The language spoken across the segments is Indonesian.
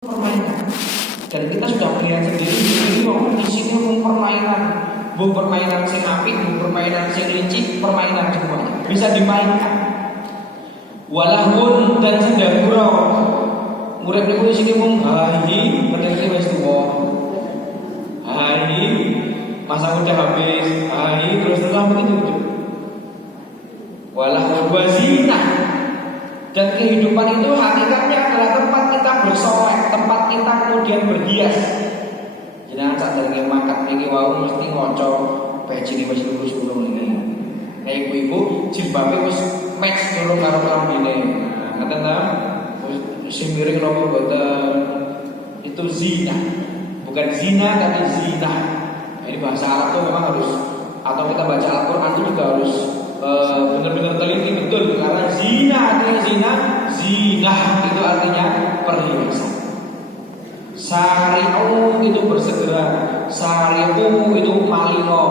permainan. Dan kita sudah melihat sendiri di sini permainan, permainan sing apik, permainan sing licik, permainan semuanya bisa dimainkan. Walahun dan sedang gurau. Murid niku di sini mung hahi, meneliti wis tuwa. Hahi, masa udah habis, hahi terus begitu. Walahun wazina. Dan kehidupan itu hakikatnya adalah tempat kita bersolek, tempat kita kemudian berhias. Jangan sadar makat ini wau mesti ngocok peci ini wis lurus ulung ini. Nah ibu-ibu jilbabe wis match tulung karo klambine. Ngaten ta? Sing miring napa boten? Itu zina. Bukan zina tapi zina. Ini bahasa Arab tuh memang harus, atau kita baca Al-Qur'an itu juga harus benar-benar teliti betul, karena zina artinya zina itu artinya perhiasan. Sari'u itu bersegera, sari'u itu malingo,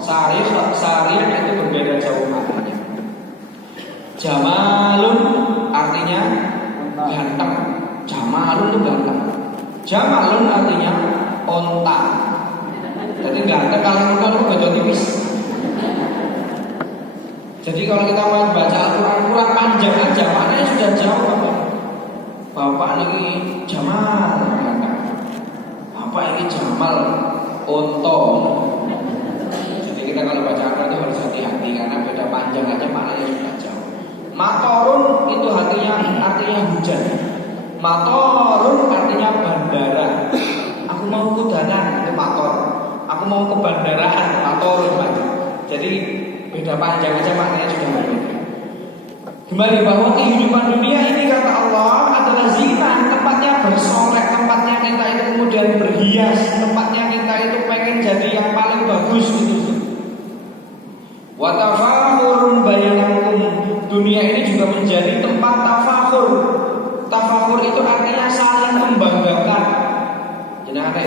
sari' itu berbeda jauh artinya. Jamalun artinya ganteng, jamalun itu ganteng. Jamalun artinya onta. Jadi ganteng kalau itu beda tipis. Jadi kalau kita mau baca Al-Quran kurang panjang aja, maknanya sudah jauh Bapak ini Jamal, Bapak ini Jamal Onto. Jadi kita kalau baca Al-Quran itu harus hati-hati karena beda panjang aja maknanya sudah jauh. Matorun itu artinya hujan. Matorun artinya bandara. Aku mau kudanan itu mator. Aku mau ke bandaraan matorun. Jadi beda panjang aja maknanya sudah berbeda. Kembali bahwa kehidupan dunia ini kata Allah adalah zina, tempatnya bersolek, tempatnya kita itu kemudian berhias, tempatnya kita itu pengen jadi yang paling bagus gitu. Wa tafakhurun bainakum, dunia ini juga menjadi tempat tafakhur. Tafakhur itu artinya saling membanggakan. Jenengan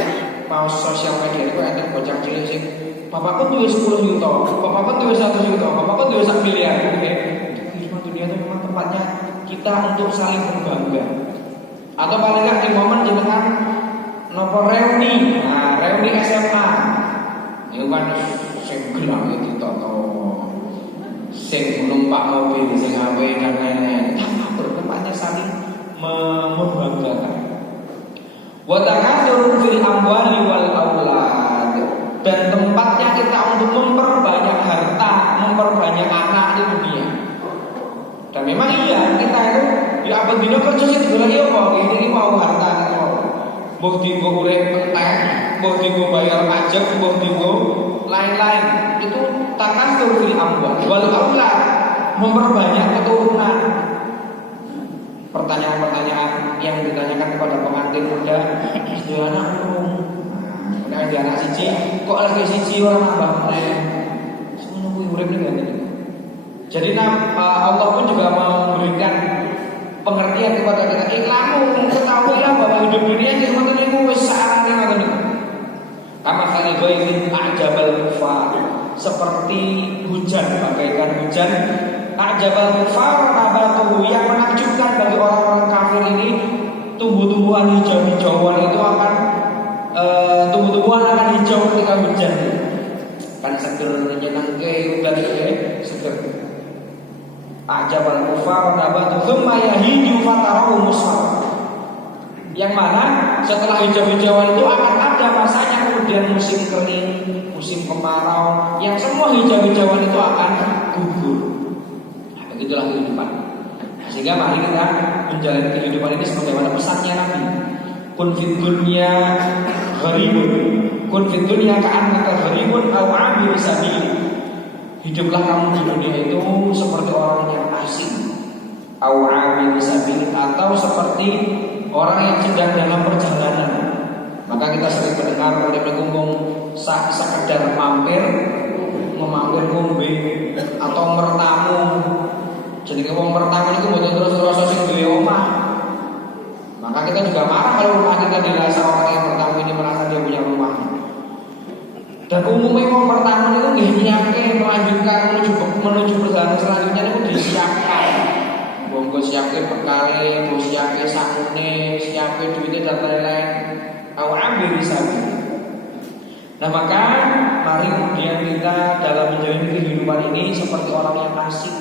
mau sosial media itu ada bocah cilik sing bapakku duwe 10 juta, bapakku duwe 1 juta, bapakku duwe 1 miliar. Kehidupan dunia itu memang tempatnya kita untuk saling berbangga. Atau paling nggak di momen jenengan nopo reuni, nah reuni SMA, itu kan sing gelang itu toto, sing numpak mobil, sing awe dan lain-lain. Tempatnya saling membanggakan. Wa takatsur fil amwali wal aulad, dan tempatnya kita untuk memperbanyak harta, memperbanyak anak di dunia. Dan memang iya, kita itu di abad dino kerja sih digoleki apa? Ini mau harta ini mau. Mbok dienggo urip entek, mbok dienggo bayar pajak, mbok dienggo lain-lain. Itu takatsur fil amwali wal aulad, memperbanyak keturunan. Pertanyaan-pertanyaan yang ditanyakan kepada pengantin muda, sudah anak belum? Nah, ada anak siji, kok lagi siji orang nambah? Semua nunggu urip nih. Jadi Allah pun juga memberikan pengertian kepada kita. Iklamu ketahuilah bahwa hidup dunia ini ngoten niku wis saarane ngoten niku. Kama kali ghaizin a'jabal kufar, seperti hujan, bagaikan hujan. A'jabal kufar nabatuhu, yang menakjubkan bagi orang-orang kafir ini, tumbuh-tumbuhan hijau-hijauan itu akan tumbuh-tumbuhan akan hijau ketika hujan. Kan seger nyenengke udan seger. A'jabal kufar nabatuhu thumma yahiju fatarahu musfar. Yang mana setelah hijau-hijauan itu akan ada masanya kemudian musim kering, musim kemarau, yang semua hijau-hijauan itu akan gugur. Itulah kehidupan. Sehingga mari kita menjalani kehidupan ini sebagaimana pesannya Nabi. Kun fid dunya gharibun, kun fid dunya ka'annaka gharibun aw 'abir sabil. Hiduplah kamu di dunia itu seperti orang yang asing, aw 'abir sabil, atau seperti orang yang sedang dalam perjalanan. Maka kita sering mendengar oleh pengumpul sekedar mampir, memampir ngombe atau mertamu. Jadi kalau pertama itu buat terus sing duwe omah. Maka kita juga marah kalau rumah kita dirasa orang yang pertama ini merasa dia punya rumah. Dan umumnya mau pertama itu nggih nyake melanjutkan menuju perjalanan selanjutnya itu disiapkan. Bonggo siapke bekale, mbok siapke sakune, siapke duitnya dan lain-lain. Au ambil sabi. Nah maka mari kemudian kita dalam menjalani kehidupan ini seperti orang yang asing.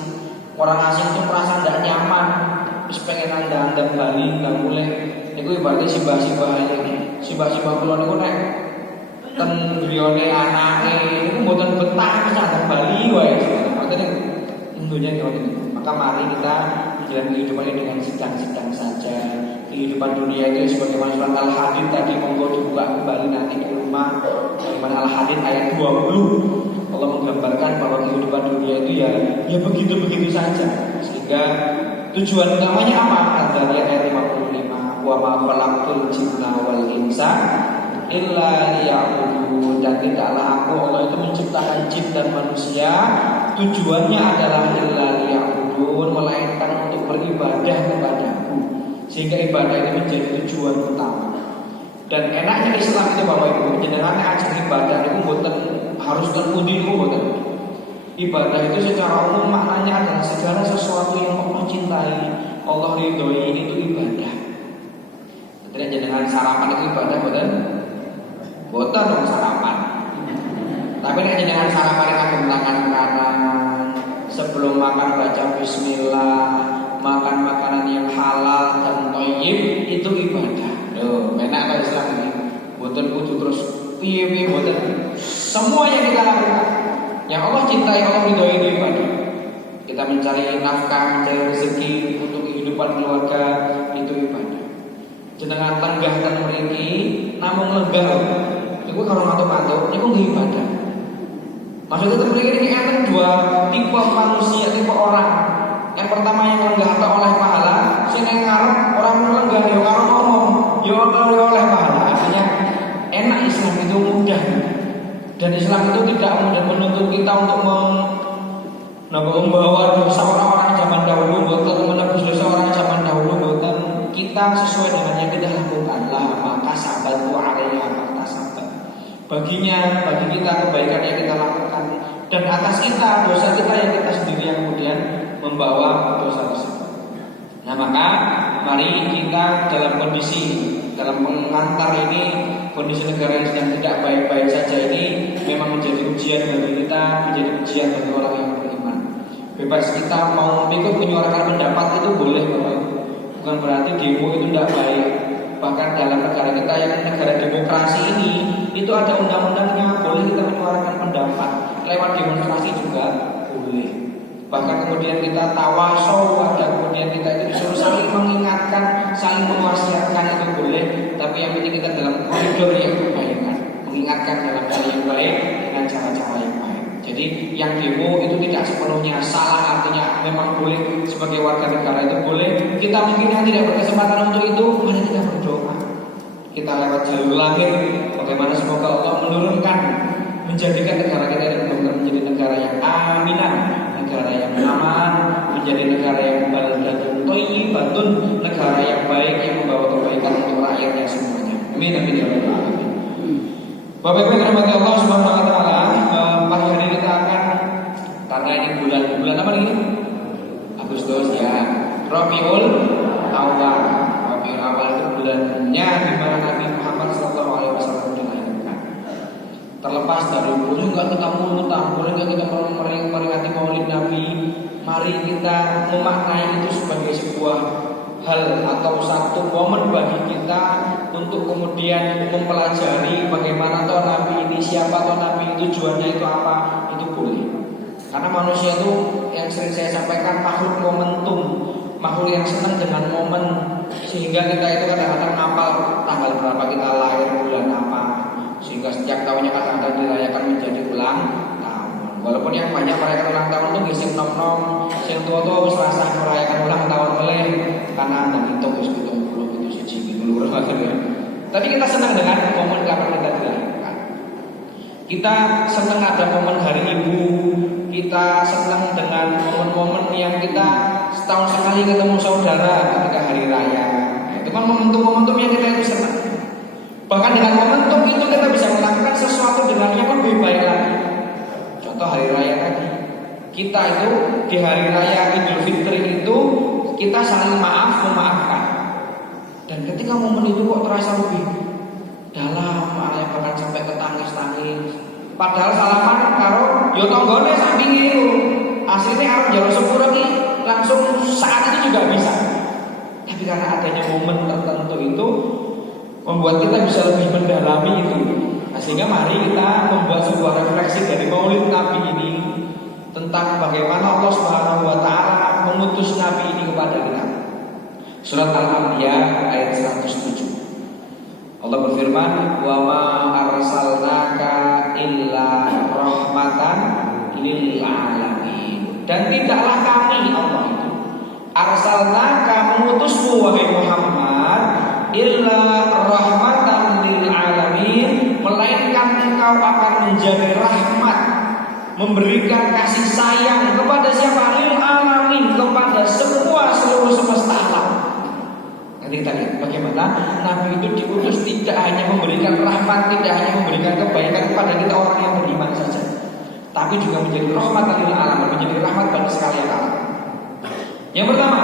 Orang asing itu merasa tidak nyaman, terus pengen anda Bali, nggak boleh. Itu ibaratnya simbah-simbah ini, simbah-simbah pulau itu nek ten griyane anake niku mboten betah anda Bali wae. Artinya tentunya gitu. Maka mari kita menjalani kehidupan ini dengan sedang-sedang saja. Kehidupan dunia itu sebagaimana surat Al-Hadid tadi, monggo dibuka kembali nanti di rumah. Bagaimana Al-Hadid ayat 20, Allah menggambarkan bahwa kehidupan dunia itu ya begitu-begitu saja. Sehingga tujuan utamanya apa? Al-Zariyat ayat 55, wa ma khalaqtul jinna wal insa illa liya'budun. Dan tidaklah aku Allah itu menciptakan jin dan manusia tujuannya adalah illa liya'budun, melainkan untuk beribadah kepadaku. Sehingga ibadah itu menjadi tujuan utama. Dan enaknya Islam itu Bapak Ibu, jenengan ajeng ibadah itu mboten harus terpundi niku mboten. Ibadah itu secara umum maknanya adalah segala sesuatu yang Allah cintai, Allah ridhoi itu ibadah. Jadi jenengan sarapan itu ibadah mboten? Mboten dong sarapan. Tapi nek jenengan sarapan kagem tangan kanan, sebelum makan baca bismillah, makan makanan yang halal dan thayyib itu ibadah. Loh, enak kalau Islam ini. Mboten kudu terus piye-piye mboten. Semua yang kita lakukan yang Allah cintai, Allah ridhoi itu ibadah. Kita mencari nafkah, mencari rezeki untuk kehidupan keluarga itu ibadah. Jenengan lenggah ten mriki namung lenggah. Niku karo ngantuk-ngantuk niku nggih ibadah. Maksudnya ten mriki iki enten dua tipe manusia, tipe orang. Yang pertama yang lenggah atau oleh pahala, sing ngarep orang lenggah yo karo ngomong, yo oleh pahala. Artinya enak Islam itu mudah. Dan Islam itu tidak mudah menuntut kita untuk membawa dosa orang-orang zaman dahulu, bukan menebus dosa orang zaman dahulu, bukan. Kita sesuai dengan yang kita lakukan lah, maka sahabat itu area maka sahabat. Bagi kita kebaikan yang kita lakukan, dan atas kita dosa kita yang kita sendiri yang kemudian membawa dosa tersebut. Nah maka mari kita dalam mengantar ini kondisi negara yang sedang tidak baik-baik saja ini memang menjadi ujian bagi kita, menjadi ujian bagi orang yang beriman. Bebas kita mau ikut menyuarakan pendapat itu boleh, Bapak. Bukan berarti demo itu tidak baik. Bahkan dalam negara kita yang negara demokrasi ini itu ada undang-undangnya, boleh kita menyuarakan pendapat lewat demonstrasi juga boleh. Bahkan kemudian kita tawasau, dan kemudian kita itu disuruh saling mengingatkan, saling mewasiatkan itu boleh. Tapi yang penting kita dalam koridor yang kebaikan, mengingatkan dalam cara yang baik dengan cara-cara yang baik. Jadi yang demo itu tidak sepenuhnya salah, artinya memang boleh sebagai warga negara itu boleh. Kita mungkin yang tidak berkesempatan untuk itu, mari kita berdoa. Kita lewat jalur langit, bagaimana semoga Allah menurunkan, menjadikan negara kita ini benar-benar menjadi negara yang aminan, negara yang aman, menjadi negara yang baldatun thayyibatun, negara yang baik yang membawa kebaikan untuk rakyatnya semuanya. Amin amin ya rabbal alamin. Bapak Ibu yang dirahmati Allah Subhanahu wa taala, pagi hari kita akan, karena ini bulan apa nih? Agustus ya. Rabiul Awal. Rabiul Awal itu bulannya di mana Nabi Muhammad SAW dilahirkan. Terlepas dari boleh nggak kita mulutang, boleh nggak kita meringati Maulid Nabi, mari kita memaknai itu sebagai sebuah hal atau satu momen bagi kita untuk kemudian mempelajari bagaimana toh Nabi ini, siapa toh Nabi, tujuannya itu apa, itu boleh. Karena manusia itu yang sering saya sampaikan makhluk momentum, makhluk yang senang dengan momen, sehingga kita itu kadang-kadang ngapal tanggal berapa kita lahir, bulan apa, sehingga setiap tahunnya kadang-kadang dirayakan menjadi ulang tahun. Walaupun yang banyak merayakan ulang tahun itu gising nom-nom, yang tua-tua wis rasah merayakan ulang tahun meleh karena anda hitung wis 70 itu siji gitu lho. Tapi kita senang dengan momen kapan kita dilahirkan. Kita senang ada momen hari ibu, kita senang dengan momen-momen yang kita setahun sekali ketemu saudara ketika hari raya. Nah, itu kan momentum-momentum yang kita itu senang. Bahkan dengan momentum itu kita bisa melakukan sesuatu dengan yang lebih baik lagi. Contoh hari raya tadi, kita itu di hari raya Idul Fitri itu kita saling maaf memaafkan. Dan ketika momen itu kok terasa lebih dalam, malah bahkan sampai ke tangis-tangis. Padahal salaman karo yo tanggane sampinge itu. Aslinya arep njaluk sepuro iki langsung saat itu juga bisa. Tapi karena adanya momen tertentu itu membuat kita bisa lebih mendalami itu. Nah, sehingga mari kita membuat sebuah refleksi dari Maulid Nabi ini tentang bagaimana Allah Subhanahu wa taala mengutus Nabi ini kepada kita. Surat Al-Anbiya ayat 107. Allah berfirman, "Wa ma arsalnaka illa rahmatan lil alamin." Dan tidaklah kami Allah itu arsalnaka mengutusmu wahai Muhammad illa rahmatan lil alamin, melainkan engkau akan menjadi rahmat, memberikan kasih sayang kepada siapa? Lil alamin, kepada seluruh semesta alam. Nanti kita lihat bagaimana Nabi itu diutus tidak hanya memberikan rahmat, tidak hanya memberikan kebaikan kepada kita orang yang beriman saja, tapi juga menjadi rahmat lil alamin, menjadi rahmat bagi sekalian alam. Yang pertama,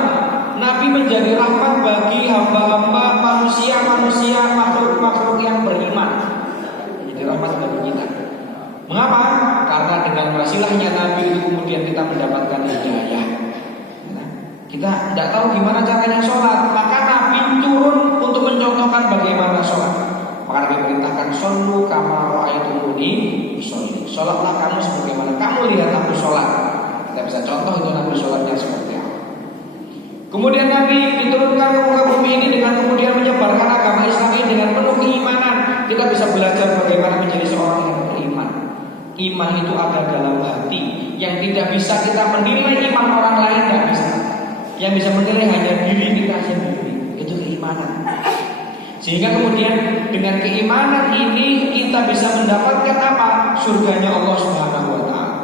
Nabi menjadi rahmat bagi hamba-hamba manusia-manusia, makhluk-makhluk yang beriman. Menjadi rahmat bagi kita. Mengapa? Karena dengan wasilahnya Nabi itu kemudian kita mendapatkan hidayah. Kita tidak tahu gimana caranya sholat, maka Nabi turun untuk mencontohkan bagaimana sholat. Maka Nabi perintahkan, "Shollu kama ra'aitumuni usolli." Sholatlah kamu sebagaimana kamu lihat aku sholat. Kita bisa contoh itu Nabi sholatnya seperti apa. Kemudian Nabi diturunkan ke muka bumi ini dengan kemudian menyebarkan agama Islam ini dengan penuh keimanan. Kita bisa belajar bagaimana menjadi seorang yang beriman. Iman itu ada dalam hati, yang tidak bisa kita menilai iman orang lain, tidak bisa. Yang bisa menilai hanya diri kita sendiri, itu keimanan. Sehingga kemudian dengan keimanan ini kita bisa mendapatkan apa? Surganya Allah Subhanahu wa taala.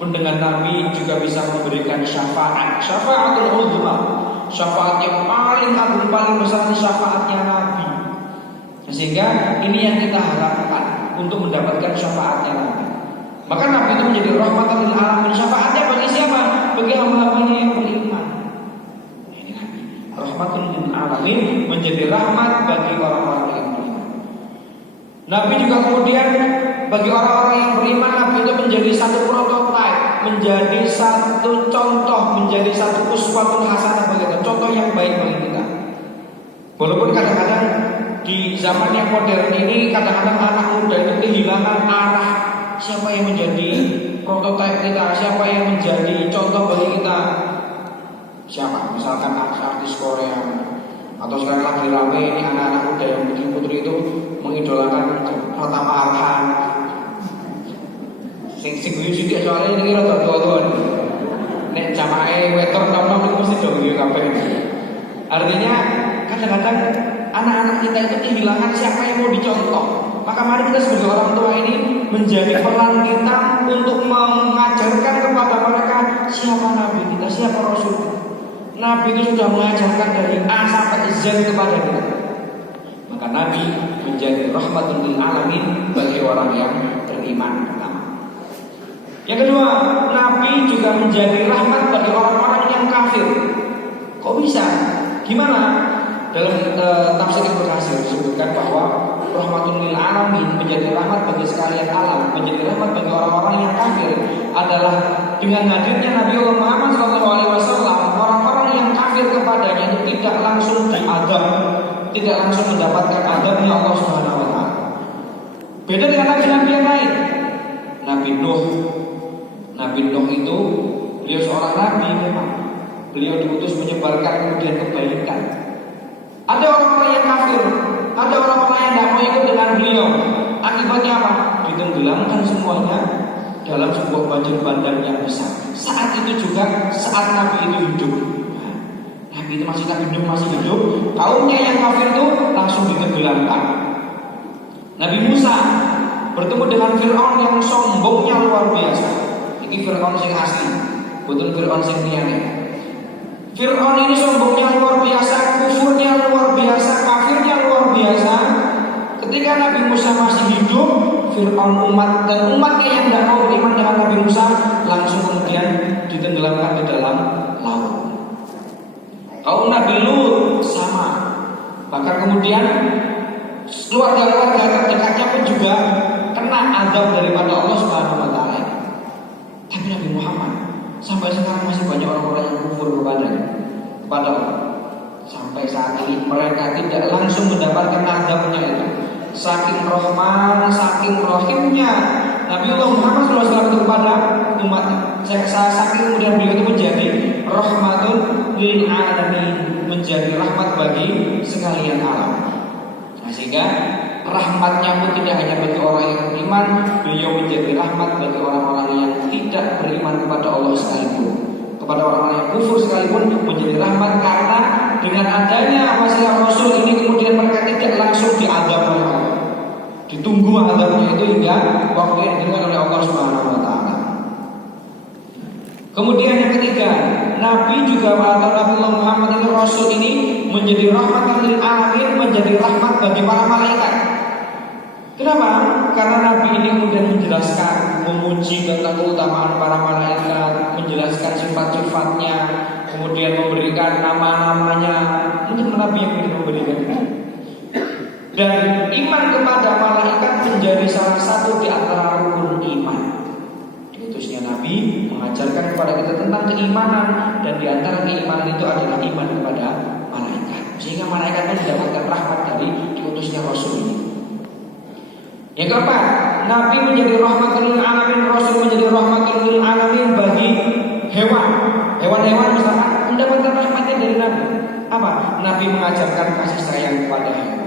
Pun dengan Nabi juga bisa memberikan syafaat, syafaatul uzma, syafaat yang paling agung, paling besar di syafaatnya Nabi. Sehingga ini yang kita harapkan untuk mendapatkan syafaatnya Nabi. Maka Nabi itu menjadi rahmatan lil alamin. Syafaatnya bagi siapa? Bagi hamba-hambanya yang beriman. Ini Nabi, rahmatan lil alamin, menjadi rahmat bagi orang-orang yang beriman. Nabi juga kemudian bagi orang-orang yang beriman, Nabi itu menjadi satu prototipe, menjadi satu contoh, menjadi satu uswatun hasanah bagi kita, contoh yang baik bagi kita. Walaupun kadang-kadang di zaman yang modern ini, kadang-kadang anak muda itu kehilangan arah. Siapa yang menjadi prototipe kita? Siapa yang menjadi contoh bagi kita? Siapa? Misalkan artis Korea, atau sekarang lagi rame ini anak-anak muda yang putri-putri itu mengidolakan Pratama Arhan. Sing guyu sithik soalnya ini rada tua-tua. Nek jamae wetor nom-nom itu mesti do guyu kabeh. Artinya kadang-kadang anak-anak kita itu kehilangan siapa yang mau dicontoh. Maka mari kita sebagai orang tua ini menjadi peran kita untuk mengajarkan kepada mereka siapa Nabi kita, siapa Rasul kita. Nabi itu sudah mengajarkan dari A sampai Z kepada kita. Maka Nabi menjadi rahmatul lil alamin bagi orang yang beriman pertama. Yang kedua, Nabi juga menjadi rahmat bagi orang-orang yang kafir. Kok bisa? Gimana? Dalam tafsir Ibnu Katsir disebutkan bahwa rahmatul lil alamin, menjadi rahmat bagi sekalian alam, menjadi rahmat bagi orang-orang yang kafir adalah dengan hadirnya Nabi Muhammad SAW, orang-orang yang kafir kepadanya itu tidak langsung diazab, tidak langsung mendapatkan azabnya Allah Subhanahu wa taala. Beda dengan nabi-nabi yang lain. Nabi Nuh. Nabi Nuh itu beliau seorang nabi memang. Beliau diutus menyebarkan kemudian kebaikan. Ada orang-orang yang kafir, ada orang-orang yang tidak mau ikut dengan beliau. Akibatnya apa? Ditenggelamkan semuanya dalam sebuah banjir bandang yang besar. Saat itu juga saat Nabi itu hidup. Nabi itu masih hidup. Kaumnya yang kafir itu langsung ditenggelamkan. Nabi Musa bertemu dengan Fir'aun yang sombongnya luar biasa. Ini Fir'aun yang asli, bukan Fir'aun yang liyane. Fir'aun ini sombongnya luar biasa, kufurnya luar biasa, kafirnya luar biasa. Ketika Nabi Musa masih hidup, Fir'aun umat dan umatnya yang tidak mau beriman dengan Nabi Musa langsung kemudian ditenggelamkan di dalam laut. Kaum Nabi Lut sama. Bahkan kemudian keluarga-keluarga terdekatnya pun juga kena azab daripada Allah Subhanahu wa taala. Tapi Nabi Muhammad sampai sekarang masih banyak orang-orang yang kufur kepada Allah. Sampai saat ini mereka tidak langsung mendapatkan azabnya itu. Saking rahman, saking rahimnya Nabiullah Muhammad SAW itu kepada umatnya. Saking kemudian beliau itu menjadi rahmatun lil alamin, menjadi rahmat bagi sekalian alam. Nah, sehingga rahmatnya pun tidak hanya bagi orang yang beriman, beliau menjadi rahmat bagi orang-orang yang tidak beriman kepada Allah sekalipun, kepada orang-orang yang kufur sekalipun menjadi rahmat, karena dengan adanya wasilah Rasul ini kemudian mereka tidak langsung diazab oleh Allah. Ditunggu azabnya itu hingga waktu yang ditentukan oleh Allah Subhanahu wa taala. Kemudian yang ketiga, Nabi juga atau Nabiullah Muhammad ini Rasul ini menjadi rahmatan lil alamin, menjadi rahmat bagi para malaikat. Kenapa? Karena Nabi ini kemudian menjelaskan, memuji tentang keutamaan para malaikat, menjelaskan sifat-sifatnya, kemudian memberikan nama-namanya. Itu Nabi yang memberikan. Dan iman kepada malaikat menjadi salah satu di antara rukun iman. Diutusnya Nabi mengajarkan kepada kita tentang keimanan, dan di antara keimanan itu adalah iman kepada malaikat. Sehingga malaikat mendapatkan rahmat dari diutusnya Rasul ini. Yang keempat, Nabi menjadi rahmatul lil alamin, Rasul menjadi rahmatul lil alamin bagi hewan. Hewan-hewan misalkan mendapatkan rahmatnya dari Nabi. Apa? Nabi mengajarkan kasih sayang kepada hewan.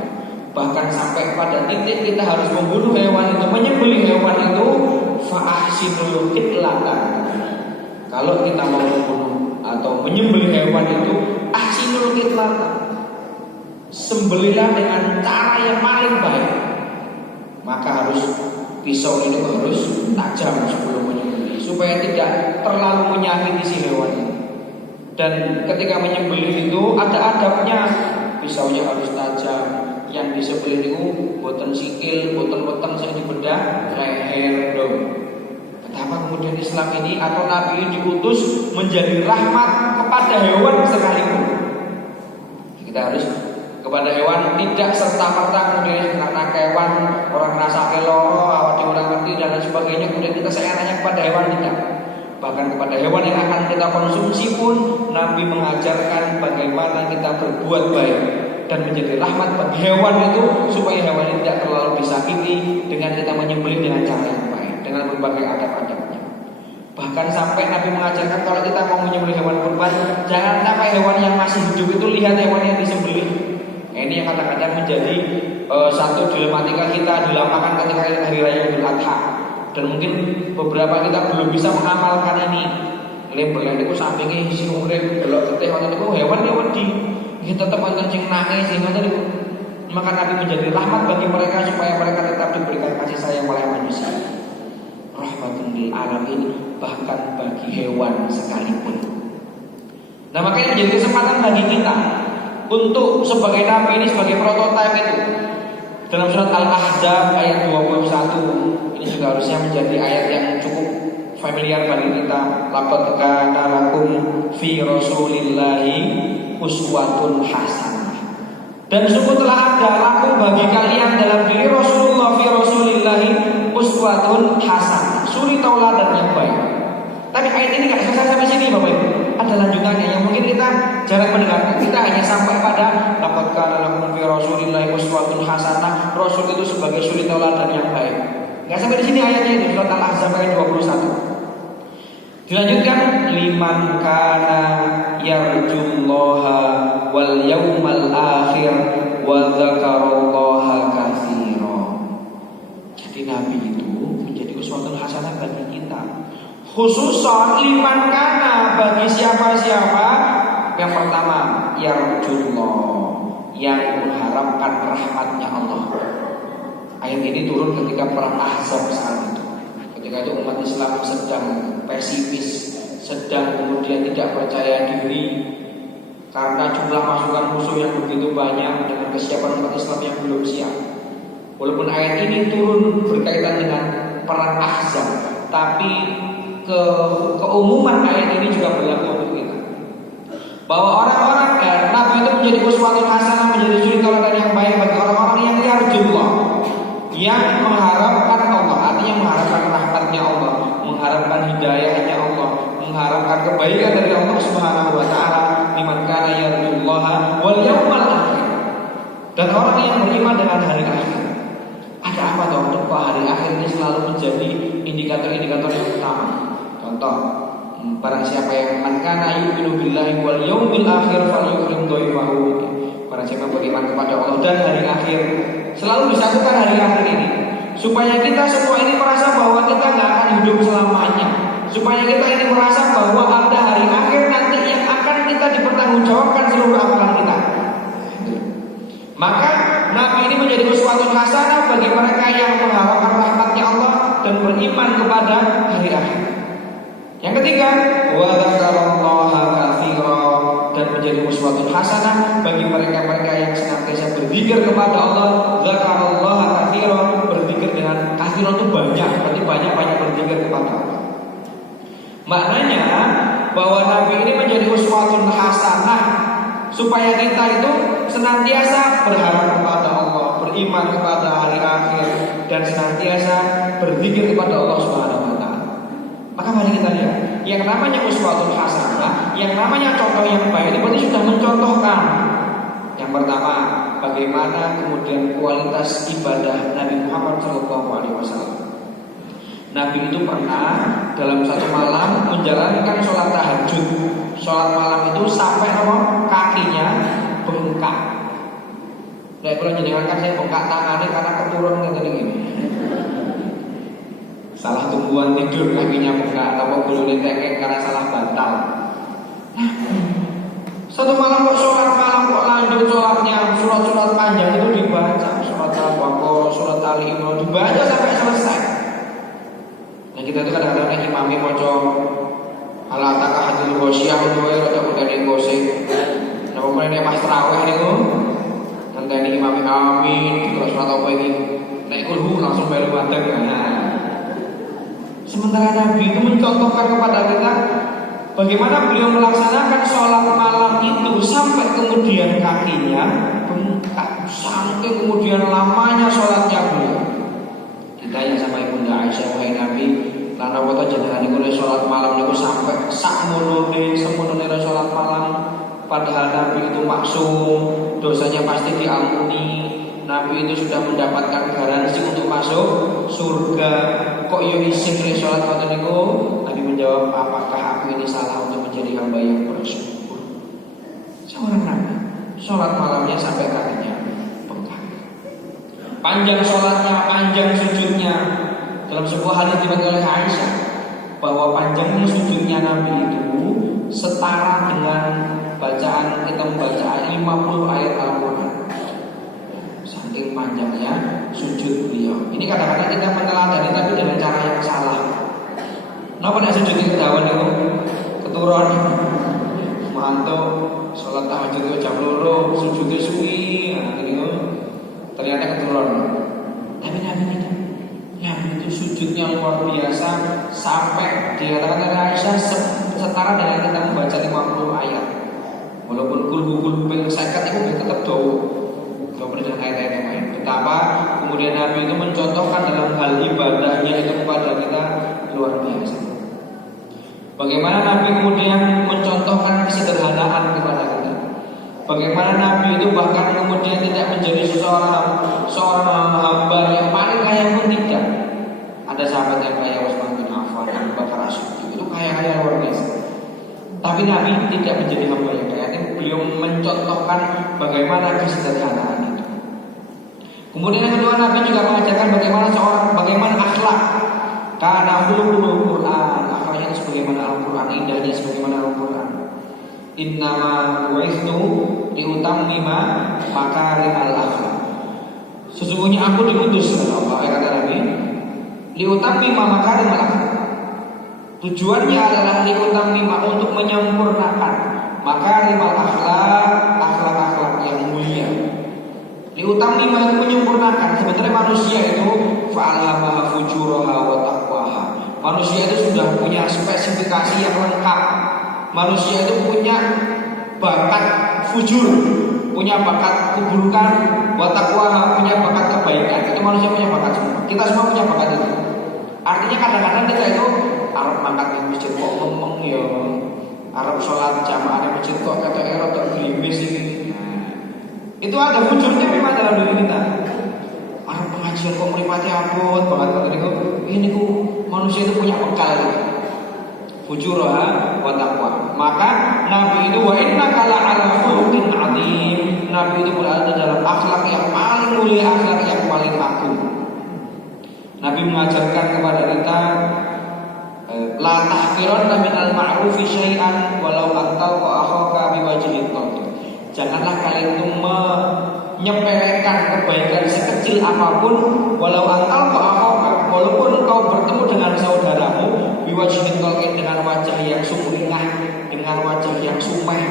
Bahkan sampai pada titik kita harus membunuh hewan itu, menyembelih hewan itu, fa'ahsinul qitlatan. Kalau kita mau membunuh atau menyembelih hewan itu, ahsinul qitlatan, sembelihlah dengan cara yang paling baik. Maka harus pisau ini harus tajam sebelum menyembelih, supaya tidak terlalu menyakiti si hewan ini. Dan ketika menyembelih itu ada adabnya, pisaunya harus tajam. Yang disembelih itu boten sikil, boten weteng sing dibedah leher dong. Betapa kemudian Islam ini atau Nabi ini diutus menjadi rahmat kepada hewan sekalipun. Kita harus kepada hewan tidak serta-merta kemudian karena hewan orang ngerasa keloro, awak orang ngerti dan lain sebagainya, kemudian kita seenaknya kepada hewan tidak. Bahkan kepada hewan yang akan kita konsumsi pun Nabi mengajarkan bagaimana kita berbuat baik dan menjadi rahmat bagi hewan itu, supaya hewan ini tidak terlalu disakiti dengan kita menyembelih dengan cara yang baik, dengan berbagai adab-adabnya. Bahkan sampai Nabi mengajarkan kalau kita mau menyembelih hewan kurban, jangan sampai hewan yang masih hidup itu lihat hewan yang disembelih. Nah, ini yang kadang-kadang menjadi satu dilematika kita di lapangan ketika hari raya Idul Adha. Dan mungkin beberapa kita belum bisa mengamalkan ini. Lembel itu sampingnya isi urip delok teteh wonten niku hewan ya wedi. Nggih tetep wonten sing nangis sing ngoten niku. Maka Nabi menjadi rahmat bagi mereka supaya mereka tetap diberikan kasih sayang oleh manusia. Rahmatul lil alamin, bahkan bagi hewan sekalipun. Nah, makanya menjadi kesempatan bagi kita untuk sebagai Nabi ini sebagai prototipe itu. Dalam surat Al-Ahzab ayat 21 ini juga harusnya menjadi ayat yang cukup familiar bagi kita. Laqad kana lakum fi rasulillahi uswatun hasanah. Dan sungguh telah ada lakum bagi kalian dalam diri Rasulullah fi rasulillahi uswatun hasanah, suri tauladan yang baik. Tapi ayat ini nggak selesai sampai sini Bapak Ibu. Ada lanjutannya yang mungkin kita jarang mendengarkan. Kita hanya sampai pada laqad kana lakum fi rasulillahi uswatun hasanah. Rasul itu sebagai suri tauladan yang baik. Nggak sampai di sini ayatnya itu, surat Al-Ahzab ayat 21. Dilanjutkan, liman kana yarjullaha wal yaumal akhir wa dzakarallaha katsira. Jadi Nabi itu menjadi uswatun hasanah bagi kita. Khususan liman kana, bagi siapa-siapa yang pertama yarjullah, yang mengharapkan rahmatnya Allah. Ayat ini turun ketika perang Ahzab saat itu. Ketika itu umat Islam sedang pesimis, sedang kemudian tidak percaya diri karena jumlah pasukan musuh yang begitu banyak dengan kesiapan umat Islam yang belum siap. Walaupun ayat ini turun berkaitan dengan perang Ahzab, tapi keumuman ayat ini juga berlaku untuk kita. bahwa orang-orang Nabi itu menjadi uswatun hasanah, menjadi suri tauladan yang baik bagi orang-orang yang yarjullah, yang mengharapkan Allah, artinya mengharapkan rahmatnya Allah, mengharapkan hidayahnya Allah, mengharapkan kebaikan dari Allah Subhanahu wa taala, liman kana yarjullaha wal yaumal akhir. Dan orang yang beriman dengan hari akhir. Ada apa toh? Kok hari akhir ini selalu menjadi indikator-indikator yang utama. Contoh, barang siapa yang kana yu'minu billahi wal yaumil akhir falyukrim dhaifahu. Barang siapa beriman kepada Allah dan hari akhir, selalu disatukan hari akhir ini, supaya kita semua ini merasa bahwa kita nggak akan hidup selamanya, supaya kita ini merasa bahwa ada hari akhir nanti yang akan kita dipertanggungjawabkan seluruh amalan kita. Maka Nabi ini menjadi uswatun hasanah bagi mereka yang mengharapkan rahmatnya Allah dan beriman kepada hari akhir. Yang ketiga, wa dzakarallaha katsira, dan menjadi uswatun hasanah bagi mereka-mereka yang senantiasa berzikir kepada Allah. Dzakarallaha katsira, berzikir dengan katsira itu banyak, berarti banyak-banyak berzikir kepada Allah. Maknanya bahwa Nabi ini menjadi uswatun hasanah supaya kita itu senantiasa berharap kepada Allah, beriman kepada hari akhir, dan senantiasa berzikir kepada Allah Subhanahu wa taala. Maka mari kita lihat, yang namanya uswatun hasanah, yang namanya contoh yang baik ini berarti sudah mencontohkan. Yang pertama, bagaimana kemudian kualitas ibadah Nabi Muhammad SAW. Nabi itu pernah dalam satu malam menjalankan sholat tahajud. Sholat malam itu sampai kakinya bengkak. Nah, kalau jenengan kan saya bengkak tangannya karena keturun kayak gini. Salah tumbuhan tidur kakinya bengkak, atau bulunya tekek karena salah bantal. Nah, satu malam kok sholat malam kok lanjut sholatnya, surat-surat panjang itu dibaca, surat Al-Baqarah, surat Ali Imran dibaca sampai selesai. Nah, kita itu kadang-kadang imami moco ala taka hadil gosiyah untuk atau dari gosip. Nah, pokoknya pas terawih niku ngenteni imami amin, terus surat apa ini naik kulhu langsung baru mantep. Nah, sementara Nabi itu mencontohkan kepada kita bagaimana beliau melaksanakan sholat malam itu sampai kemudian kakinya bengkak, sampai kemudian lamanya sholatnya beliau. Ditanya sama Ibunda Aisyah, wahai Nabi, lana wata jenengan niku sholat malam niku sampai sakmonone semonone sholat malam, padahal Nabi itu maksum, dosanya pasti diampuni. Nabi itu sudah mendapatkan garansi untuk masuk surga. Kok yo isin le sholat ngoten niku? Nabi menjawab, apakah aku ini salah untuk menjadi hamba yang bersyukur? Seorang Nabi, sholat malamnya sampai kakinya bengkak. Panjang sholatnya, panjang sujudnya. Dalam sebuah hadis diriwayatkan oleh Aisyah bahwa panjangnya sujudnya Nabi itu setara dengan bacaan kita membaca 50 ayat Al-Quran. Saking panjangnya sujud beliau. Ini kadang-kadang kita meneladani tapi dengan cara yang salah. Napa nek sujud iki kedawan niku keturun. Mantuk salat tahajud itu jam 2 sujudnya suwi. Nah niku ternyata keturun. Tapi Nabi itu sujudnya luar biasa sampai dikatakan oleh Aisyah setara dengan kita membaca 50 ayat. Walaupun kulhu ping 50 itu tetap dawa. Kalau dengan ayat-ayat yang lain. Betapa kemudian Nabi itu mencontohkan dalam hal ibadahnya itu kepada kita luar biasa. Bagaimana Nabi kemudian mencontohkan kesederhanaan kepada kita. Bagaimana Nabi itu bahkan kemudian tidak menjadi seorang hamba yang paling kaya pun tidak. Ada sahabat yang kaya, Utsman bin Affan, Abu Bakar As-Siddiq, itu kaya luar biasa. Tapi Nabi tidak menjadi hamba yang kaya. Beliau mencontohkan bagaimana kesederhanaan itu. Kemudian yang kedua, Nabi juga mengajarkan bagaimana akhlak. Karena hulul Quran, akhlaknya sebagaimana Al-Quran, indahnya sebagaimana Al-Quran. Innama bu'itsu liutammima makarimal akhlak. Sesungguhnya aku diutus oleh Allah, kata Nabi, liutammima makarimal akhlak. Tujuannya adalah liutammima, untuk menyempurnakan makarimal akhlak, akhlak-akhlak yang mulia. Liutammima itu menyempurnakan. Sebenarnya manusia itu fa'alhamaha fujuraha wa taqwaha. Manusia itu sudah punya spesifikasi yang lengkap. Manusia itu punya bakat fujur, punya bakat keburukan, wa taqwa punya bakat kebaikan. Itu manusia punya bakat semua. Kita semua punya bakat itu. Artinya kadang-kadang kita itu arep mangkat di masjid kok ngomong ya, arep sholat jamaah di masjid kok kata rada gerimis ini. Itu ada fujurnya memang dalam diri kita. Arep pengajian kok mripate abot banget kata niku. Ini ku manusia itu punya bekal gitu. Fujur wa taqwa. Maka Nabi itu wa innaka la'ala khuluqin 'adzim. Nabi itu berada dalam akhlak yang paling mulia, akhlak yang paling agung. Nabi mengajarkan kepada kita la tahqiranna minal ma'rufi syai'an walau antal wa akhaka biwajhin talq. Janganlah kalian itu menyepelekan kebaikan sekecil apapun walau antal wa akhaka, walaupun engkau bertemu dengan saudaramu biwajhin talq, dengan wajah yang sumringah, dengan wajah yang sumeh.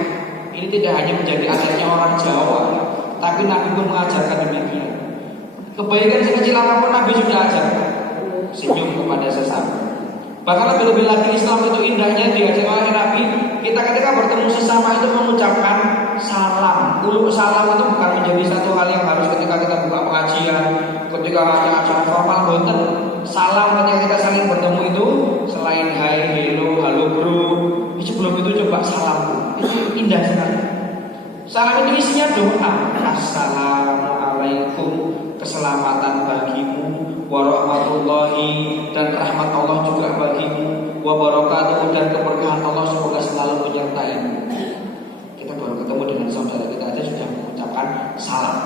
Ini tidak hanya menjadi adatnya orang Jawa, tapi Nabi pun mengajarkan demikian. Kebaikan sekecil apapun Nabi sudah ajarkan. Senyum kepada sesama. Bahkan lebih-lebih lagi Islam itu indahnya diajarkan oleh Nabi. Kita ketika bertemu sesama itu mengucapkan salam. Ulu salam itu bukan menjadi satu hal yang harus ketika kita buka pengajian, ketika ada acara formal, boten. Salam ketika kita saling bertemu itu selain hai, hello, halo bro, sebelum itu coba salam. Itu indah sekali. Salam itu isinya doa. Assalamualaikum, keselamatan bagimu, warahmatullahi, dan rahmat Allah juga bagimu, wabarakatuh, dan keberkahan Allah semoga selalu menyertaimu. Kita baru ketemu dengan saudara kita aja sudah mengucapkan salam.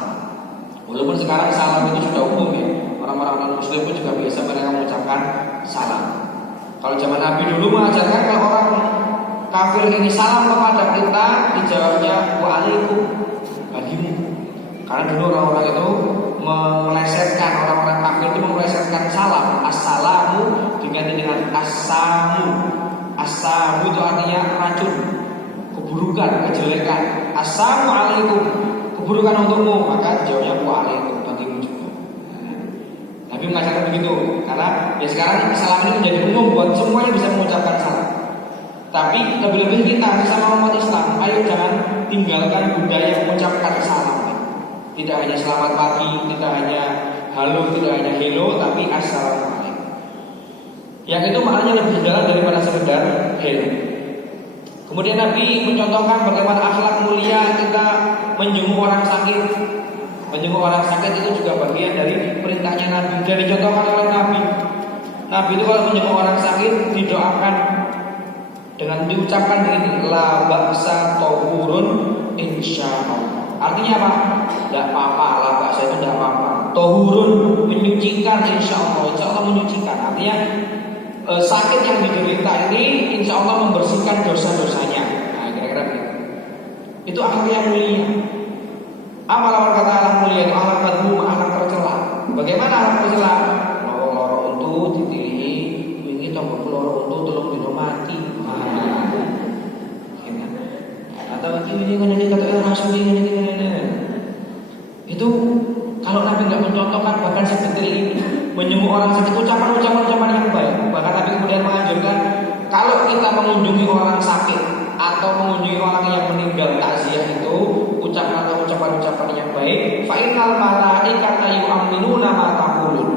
Walaupun sekarang salam itu sudah umum ya, orang-orang non muslim pun juga biasa mereka mengucapkan salam. Kalau zaman Nabi dulu mengajarkan kalau orang kafir ini salam kepada kita, dijawabnya waalaikum, bagimu. Karena dulu orang-orang itu melesetkan, orang-orang kafir itu melesetkan salam. Assalamu diganti dengan assamu. Assamu itu artinya racun, keburukan, kejelekan. Assalamualaikum, keburukan untukmu. Maka jawabnya waalaikum, bagimu juga. Nabi mengajarkan begitu. Karena ya sekarang salam ini menjadi umum buat semuanya bisa mengucapkan salam. Tapi lebih-lebih kita bersama umat Islam, ayo jangan tinggalkan budaya mengucapkan salam. Tidak hanya selamat pagi, tidak hanya halo, tidak hanya hello, tapi assalamualaikum. Yang itu maknanya lebih dalam daripada sekedar hello. Kemudian Nabi mencontohkan bagaimana akhlak mulia kita menjenguk orang sakit. Menjenguk orang sakit itu juga bagian dari perintahnya Nabi. Dan dicontohkan oleh Nabi. Nabi itu kalau menjenguk orang sakit didoakan dengan diucapkan begini, la ba'sa tahurun insyaallah. Artinya apa? Tidak apa-apa, la ba'sa itu tidak apa-apa. Tahurun menyucikan insyaallah, insyaallah menyucikan. Artinya sakit yang diderita ini insyaallah membersihkan dosa-dosanya. Nah, kira-kira begitu. Itu akhlak yang mulia. Apa lawan kata akhlak mulia? Itu akhlak madhum, akhlak tercela. Bagaimana akhlak tercela? Loro-loro untu ditilihi, wingi tombol loro untu telung dino mati. Atau ini kata rasul ini. Itu kalau Nabi nggak mencontohkan bahkan sedetil ini, menyembuh orang sakit, ucapan-ucapan yang baik. Bahkan Nabi kemudian menganjurkan kalau kita mengunjungi orang sakit atau mengunjungi orang yang meninggal takziah itu, ucapan-ucapan yang baik. Fa innal malaikata yu'minuna ma taqulun.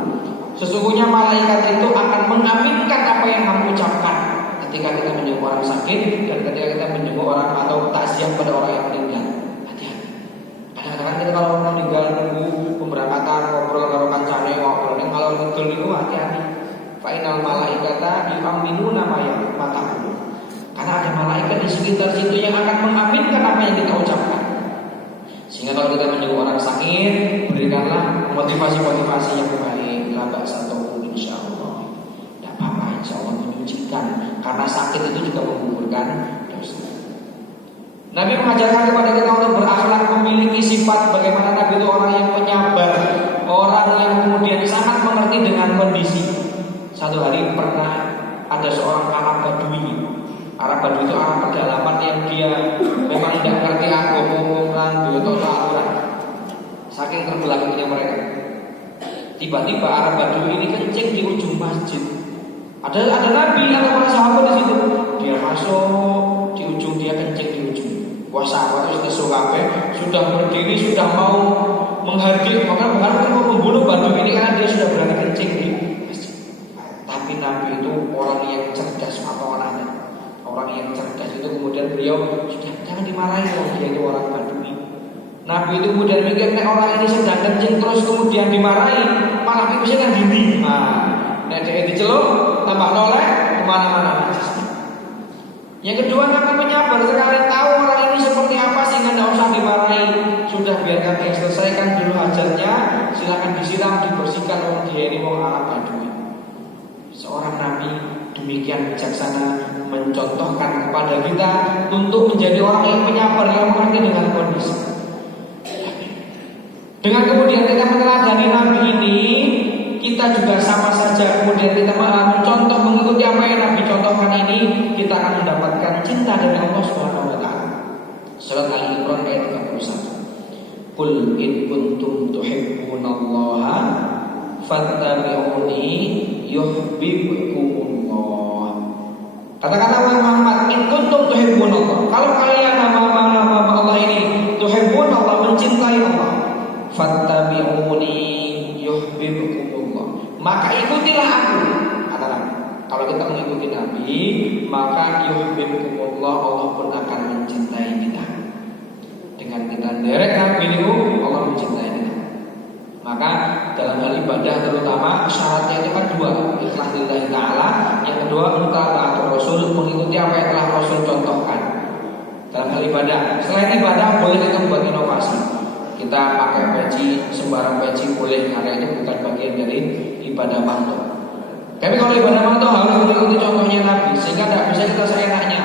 Sesungguhnya malaikat itu akan mengaminkan apa yang kamu ucapkan ketika kita menjenguk orang sakit dan ketika kita menjenguk orang atau takziah pada orang yang meninggal. Hati-hati. Kadang-kadang kita kalau orang meninggal nunggu pemberangkatan ngobrol karo kancane ngobrol ning kalau ngidul niku hati-hati. Fa innal malaikata yu'minuna ma taqulun. Karena ada malaikat di sekitar situ yang akan mengaminkan apa yang kita ucapkan. Sehingga kalau kita menjenguk orang sakit, berikanlah motivasi-motivasi yang baik. La ba'sa tahurun insyaallah. Tidak apa-apa, insyaallah menyucikan. Karena sakit itu juga menggugurkan dosa. Nabi mengajarkan kepada kita untuk berakhlak, memiliki sifat bagaimana Nabi itu orang yang penyabar, orang yang kemudian sangat mengerti dengan kondisi. Satu hari pernah ada seorang Arab Badui. Arab Badui itu orang pedalaman yang dia memang tidak ngerti agama, dia tahu aturan. Saking terbelakangnya mereka. Tiba-tiba Arab Badui ini kencing di ujung masjid. Ada Nabi atau para sahabat di situ. Dia masuk di ujung, dia kencing di ujung. Wah sahabat itu sudah berdiri, sudah mau menghardik, bahkan mau membunuh Badui ini karena dia sudah berani kencing di masjid. Tapi Nabi itu orang yang cerdas atau orang yang cerdas itu kemudian beliau sudah jangan dimarahi kalau dia itu orang Badui. Nabi itu kemudian mikir orang ini sedang kencing terus kemudian dimarahi malah bisa kan dindi. Nah, dia diceluk tambah noleh kemana-mana. Yang kedua Nabi penyabar sekali tahu orang ini seperti apa sehingga tidak usah dimarahi. Sudah biarkan dia selesaikan dulu hajatnya, silakan disiram, dibersihkan orang dia ini mau Arab Badui. Seorang Nabi demikian bijaksana mencontohkan kepada kita untuk menjadi orang yang penyabar yang mengerti dengan kondisi. Dengan kemudian kita meneladani Nabi ini, kita juga sama saja kemudian kita mencontoh mengikuti apa yang Nabi contohkan ini, kita akan mendapatkan cinta dari Allah Subhanahu wa taala. Surat Al-Imran ayat 31. Qul in kuntum tuhibbunallaha fattabi'uni yuhibbukumullah. Katakanlah Muhammad, in kuntum tuhibbunallah. Kalau kalian hamba Allah ini tuhibbunallah, mencintai Allah, fattabi'uni yuhibbukumullah, maka ikutilah aku. Kalau kita mengikuti Nabi, maka yuhibbukumullah, Allah pun akan mencintai kita. Dengan kita derek Nabi itu, Allah mencintai kita. Maka dalam hal ibadah terutama syaratnya itu kan dua, ikhlas lillahi ta'ala. Yang kedua mutaba'atur Rasul, mengikuti apa yang telah Rasul contohkan. Dalam hal ibadah, selain ibadah boleh kita buat inovasi. Kita pakai peci, sembarang peci boleh, karena itu bukan bagian dari ibadah mantu. Tapi kalau ibadah mantu harus mengikuti contohnya Nabi, sehingga tidak bisa kita seenaknya.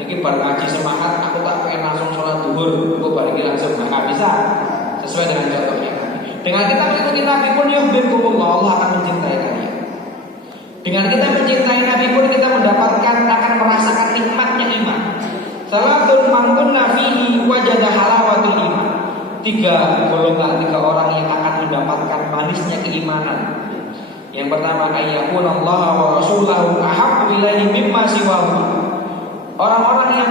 Jadi baru ngaji semangat, aku tak pengen langsung sholat duhur, aku balik langsung, nggak bisa. Sesuai dengan contohnya Nabi. Dengan kita mengikuti Nabi pun yuhibbukumullah, Allah akan mencintai kalian. Dengan kita mencintai Nabi pun kita mendapatkan, akan merasakan nikmatnya iman. Salatun man kunna fihi wajada halawatul iman. Tiga orang yang akan mendapatkan manisnya keimanan. Yang pertama, ayyakunallaha wa rasulahu ahabbu ilaihi mimma siwahu. Orang-orang yang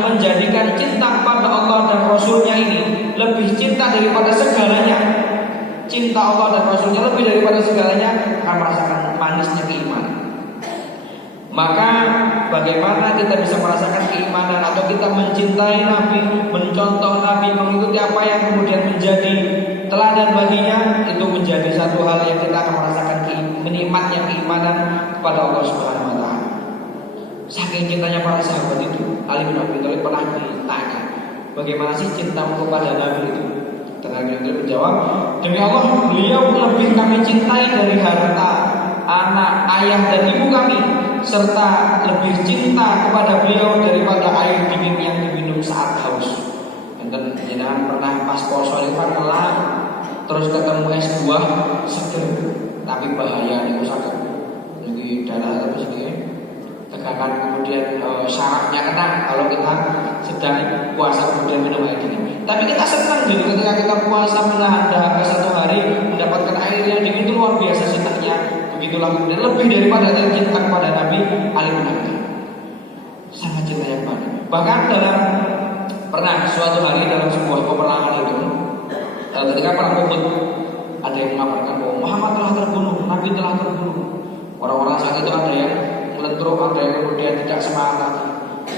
menjadikan cinta kepada Allah dan Rasulnya ini lebih cinta daripada segalanya. Cinta Allah dan Rasulnya lebih daripada segalanya, akan merasakan manisnya keimanan. Maka bagaimana kita bisa merasakan keimanan atau kita mencintai Nabi, mencontoh Nabi, mengikuti apa yang kemudian menjadi teladan baginya, itu menjadi satu hal yang kita akan merasakan menikmatnya keimanan kepada Allah Subhanahu wa taala. Saking cintanya para sahabat itu, Ali bin Abi Thalib pernah ditanya, bagaimana sih cintamu kepada Nabi itu? Dan Ali bin Abi Thalib menjawab, demi Allah, beliau lebih kami cintai dari harta, anak, ayah dan ibu kami, serta lebih cinta kepada beliau daripada air dingin yang diminum saat haus. Dan jangan pernah pas poso itu kan lelah, terus ketemu es buah seger, tapi bahaya itu sakit. Jadi darah terus ini tegangan, kemudian syarafnya kena kalau kita sedang puasa kemudian minum air dingin. Tapi kita senang jadi ketika kita puasa menahan dahaga satu hari, mendapatkan air yang dingin itu luar biasa senangnya. Begitulah kemudian lebih daripada yang cinta kepada Nabi, Ali bin Abi Thalib sangat cinta yang banyak. Bahkan dalam pernah suatu hari dalam sebuah peperangan itu, ketika perang Uhud, ada yang mengabarkan bahwa Muhammad telah terbunuh, Nabi telah terbunuh. Orang-orang saat itu ada yang melentruk, ada yang kemudian tidak semangat lagi.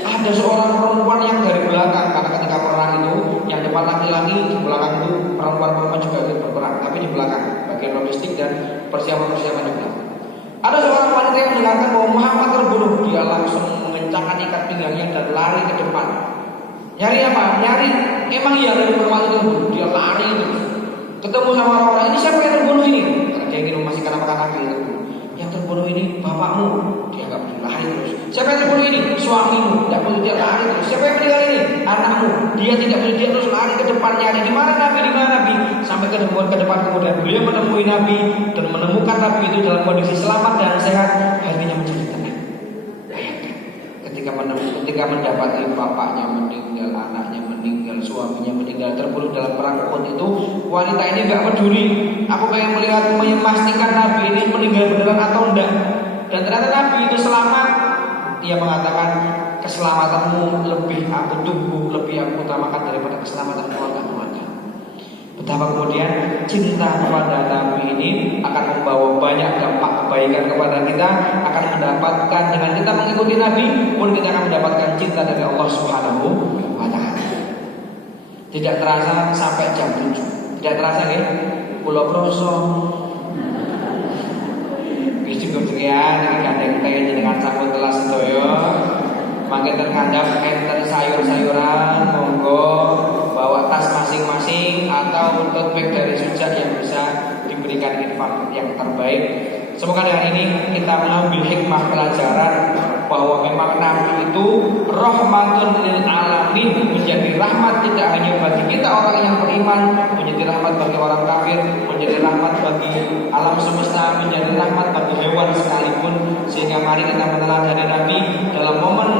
Ada seorang perempuan yang dari belakang, karena ketika perang itu yang depan laki-laki, di belakang itu perempuan-perempuan juga ikut berperang, tapi di belakang bagian logistik dan persiapan-persiapan di belakang. Ada seorang wanita yang mendengarkan bahwa Muhammad terbunuh, dia langsung mengencangkan ikat pinggangnya dan lari ke depan. Nyari apa? Nyari, emang iya dari Muhammad itu terbunuh. Dia lari terus, ketemu sama orang-orang, ini siapa yang terbunuh ini? Karena dia ingin memastikan apakah Nabi itu terbunuh. Yang terbunuh ini bapakmu, dia nggak peduli, lari terus. Siapa yang terbunuh ini? Suamimu, tidak peduli, dia lari terus. Siapa yang meninggal ini? Anakmu, dia tidak peduli, dia terus lari ke depan, nyari di mana Nabi, di mana Nabi, sampai ke depan kemudian beliau menemui Nabi dan menemukan Nabi itu dalam kondisi selamat dan sehat, hatinya menjadi tenang. Bayangkan, ketika mendapati bapaknya meninggal, anaknya meninggal, suaminya meninggal, terbunuh dalam perang Uhud itu, wanita ini nggak peduli. Aku pengen melihat, memastikan Nabi ini meninggal beneran atau enggak. Dan ternyata Nabi itu selamat. Dia mengatakan, keselamatanmu lebih aku tunggu, lebih aku utamakan daripada keselamatan keluarga-keluarga. Betapa kemudian cinta kepada Nabi ini akan membawa banyak dampak kebaikan kepada kita, akan mendapatkan dengan kita mengikuti Nabi pun kita akan mendapatkan cinta dari Allah Subhanahu wa taala. Tidak terasa sampai jam 7. Tidak terasa ya? Pulau Proso. Wis cukup-cukupan iki gandeng teh dengan sampun telas sedaya. Makin terkadang enten sayur-sayuran, monggo bawa tas masing-masing atau tote bag dari Sujak yang bisa diberikan infak yang terbaik. Semoga hari ini kita mengambil hikmah pelajaran bahwa memang Nabi itu rahmatun lil alamin, menjadi rahmat tidak hanya bagi kita orang yang beriman, menjadi rahmat bagi orang kafir, menjadi rahmat bagi alam semesta, menjadi rahmat bagi hewan sekalipun. Sehingga mari kita meneladani Nabi dalam momen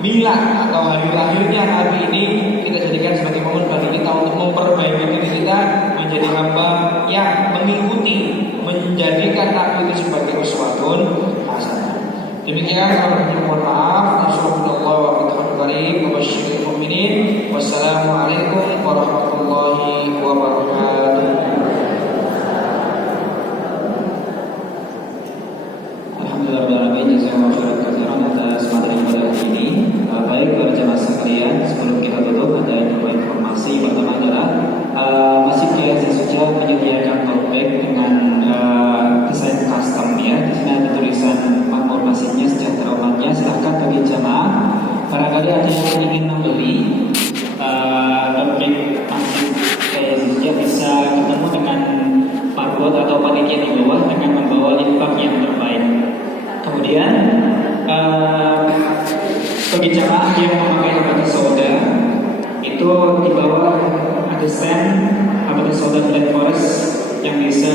milad atau hari lahirnya Nabi ini, kita jadikan sebagai momen bagi kita untuk memperbaiki diri kita menjadi hamba yang mengikuti, menjadikan Nabi itu sebagai uswatun hasanah. Demikian, mohon maaf. Assalamualaikum warahmatullahi wabarakatuh. Wassalamualaikum warahmatullahi wabarakatuh. Alhamdulillah, jazakallahu khairan atas materi pada hari ini. Baik para jemaah sekalian, sebelum kita tutup ada dua informasi. Pertama adalah Masjid Kiai Haji Suja menyediakan tote bag dengan desain custom ya. Di sini ada tulisan makmur masjidnya, sejahtera umatnya. Silahkan bagi jemaah barangkali ada yang ingin membeli tote bag Masjid Kiai Haji Suja, bisa ketemu dengan Pak Bot atau panitia di bawah dengan membawa infak yang terbaik. Kemudian bagi jemaah yang memakai habatus sauda, itu di bawah ada stand habatus sauda Black Forest yang bisa